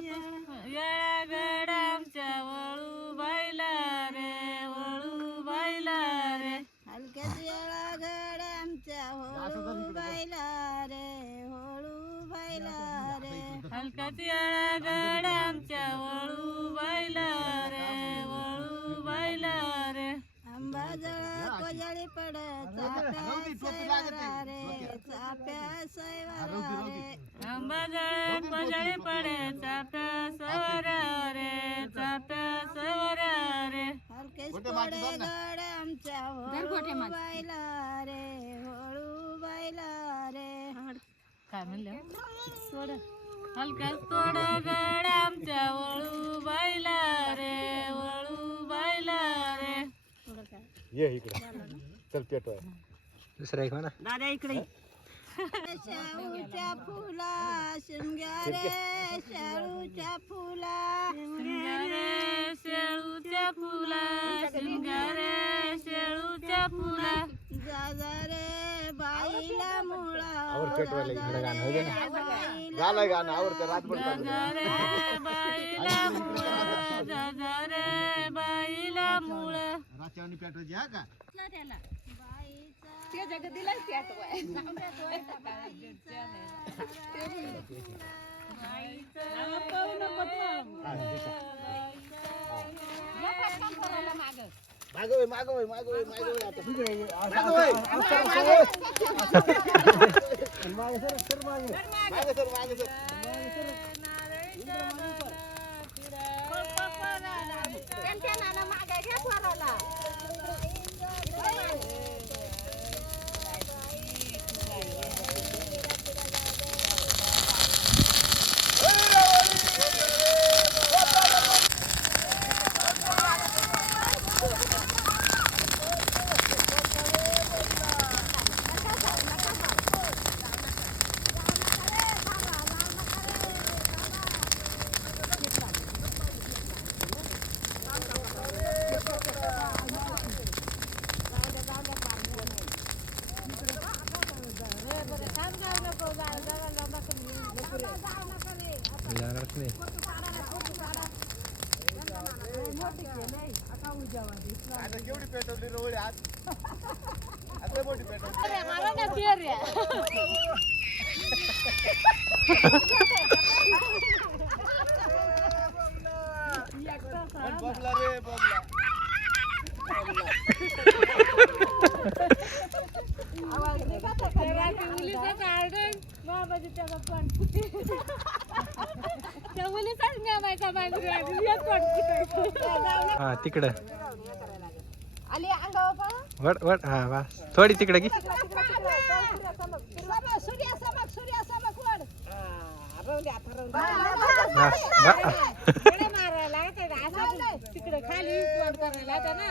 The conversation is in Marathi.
येळा गडामच्या वळू बायला रे वळू बायला रे हलक्यात येळा गडामच्या होळू बायला रे होळू बायला रे हलक्यात येळा गडामच्या वळू बायला रे वळू बायला रे आंबा जळ कोजळी पड चाप्या सैवारा रे चाप्या सैवारा रे आंबा जळ कोजळी पडे चाप्या सवरा रे चाप्या सवरा रे हलकेच पडे गडामच्या होळू बायला रे होळू बायला रे काय म्हणलं सोड हलक्यात सोड गडामच्या वळू बायला रे वळू बायला रे ये इकडे चल पेटवाय दुसरा एक म्हणा दादा इकडे शाळूच्या फुला शिमग्या रे शाळूच्या फुला शिंगारे शेळूच्या फुला शिंगारे शेळूच्या फुला जाजा रे बाईला मुळा आवर पेटवायला इकडे गाणं होय ना गाणं गाणं आवडतं रातभर चालू रे बाईला मुळा जाजा रे बाईला मुळा रातच्यावानी पेटवायची हा का ते जग दिला पेटवाय मागवय मागवय मागवय मागवय आता मागे सर मागे सर जाणारच नाही आता केवढी पेटवली रोळी आज आता मोठी पेटवली बबला रे बबला हा तिकडं आली अंगावर वड वड हा बस थोडी तिकडं की सूर्यासमक वड बस मारायला तिकडे खाली करायला ना